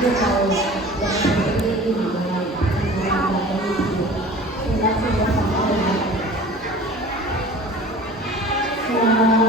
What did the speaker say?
ที่เราจะทำที่นี่อยู่ในทำงานราไม่ดีคุณรักคุณรักของเราไหม